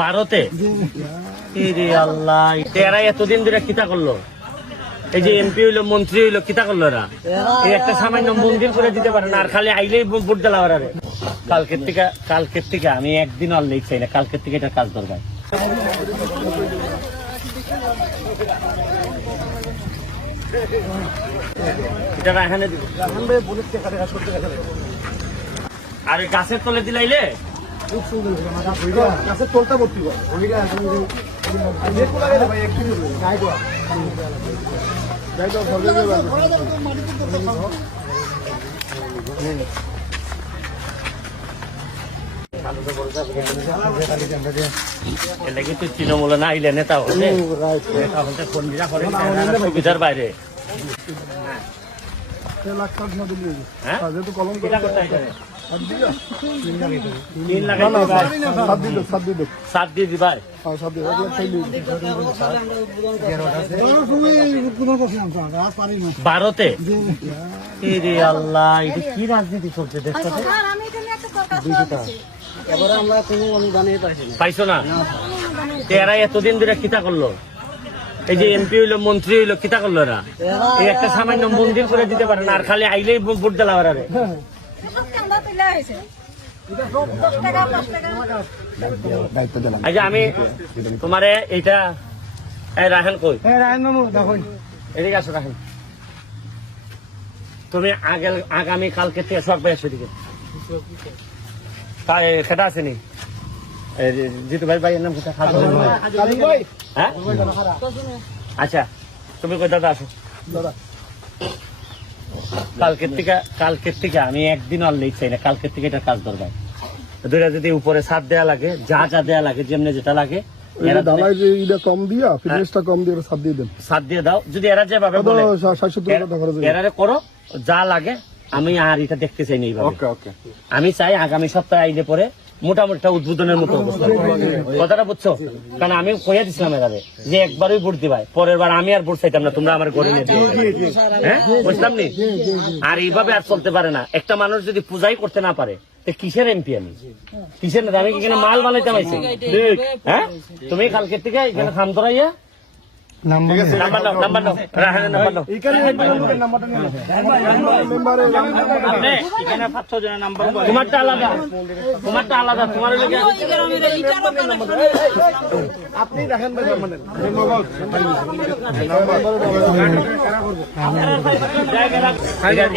ভারতে আল্লাহ এরা এতদিন ধরে কিতা করলো? এই যে এমপি হইলো, মন্ত্রী হইলো, কিতা করলো এরা? এই একটা সামান্য মন্দির করে দিতে পারে না, আর খালি আইলেই ভোট দিলাম। কালকের থেকে আমি একদিন আর লেট চাই না, কালকের থেকে এটা কাজ দরকার। এটা এখানে আর গাছের তলে দিলাইলে গাছের তলটা ভর্তি করে তৃণমূল না আইলে নেতা হলে সুবিধার বাইরে সাত দিয়ে দিবাই ভারতে। আল্লাহ এটা কি রাজনীতি চলছে দেখতে পাইছো না? এরা এতদিন ধরে কিতা করলো? এই যে এমপি হইলো, মন্ত্রী হইলো, কিতা করলো এরা? এই একটা সামান্য মন্দির করে দিতে পারে না, আর খালি আইলেই ভোট দিলাম। আচ্ছা আমি তোমারে এইটা রাখেন কই এদিকে আসো, রাখেন। তুমি আগামী কালকে থেকে সব বেশ দিকে সেটা আসেনি জিতু ভাই, ভাইয়ের নাম কোথায়? হ্যাঁ আচ্ছা, তুমি কই দাদা আসো। কালকের থেকে আমি একদিন আর লেট চাই না, কালকের থেকে এটা কাজ দরকার। দুইটা যদি উপরে ছাদ দেয়া লাগে, যা যা দেয়া লাগে, যেমনি যেটা লাগে ছাদ দিয়ে দাও। যদি এরা যেভাবে এরা করো যা লাগে, আমি আর এটা দেখতে চাই না এইভাবে। আমি চাই আগামী সপ্তাহে আইলে পরে মোটামুটি উদ্বোধনের মতো অবস্থা। কথাটা বুঝছো? কারণ আমি কইয়া দিছিলাম এরারে যে একবারই ভোট দিবাই, পরের বার আমি আর ভোট চাইতাম না, তোমরা আমার ঘরে নিয়ে দিয়ে। হ্যাঁ বুঝলাম নি? আর এইভাবে আর চলতে পারে না। একটা মানুষ যদি পূজাই করতে না পারে, কিসের এমপি? আমি কিসের নেতা? আমি এখানে মাল বানাইতে পাইছি। হ্যাঁ তুমি কালকের থেকে এখানে খাম ধরাইয়া তোমারটা আলাদা, তোমার আপনি রাখেন ভাই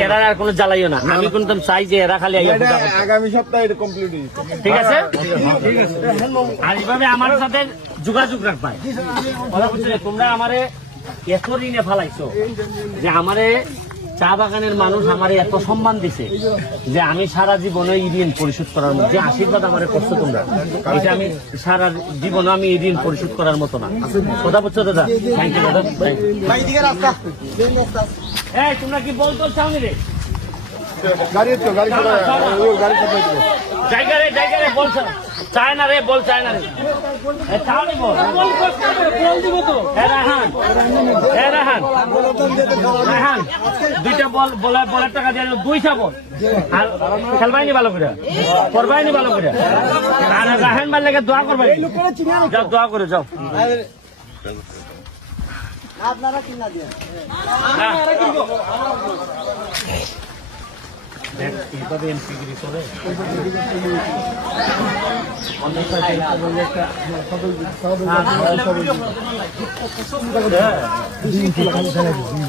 এরা আর কোনো জ্বালাইও না। আমি কিন্তু চাই যে এরা খালি আগামী সপ্তাহে কমপ্লিট। ঠিক আছে? আর এইভাবে আমার সাথে যোগাযোগ রাখবাই। তোমরা আমারে এত ঋণে ফেলাইছো যে আমারে চা বাগানের মানুষ আমারে এত সম্মান দিছে যে আমি সারা জীবনে এই ঋণ পরিশোধ করার মতো, যে আশীর্বাদ আমারে করছো তোমরা, এটা আমি সারা জীবনে আমি এই ঋণ পরিশোধ করার মতো না। কথা বুঝছো দাদা? থ্যাংক ইউ দাদা। এই তোমরা কি বলতো চাওনি রে? জায়গা রে বলছ চায় না রে, বল চায় না রে, চাও নি বল দিব তো। রাহান দুইটা বলের টাকা দিয়ে দুইটা বল, আর খেলবাই নি ভালো করে, করবাই নি ভালো করে। আর রাহান মার লেগে দোয়া করবাই, যাও দোয়া করে যাও। আপনারা কিনা দিয়ে এইভাবে এমপিগিরি করে অনেক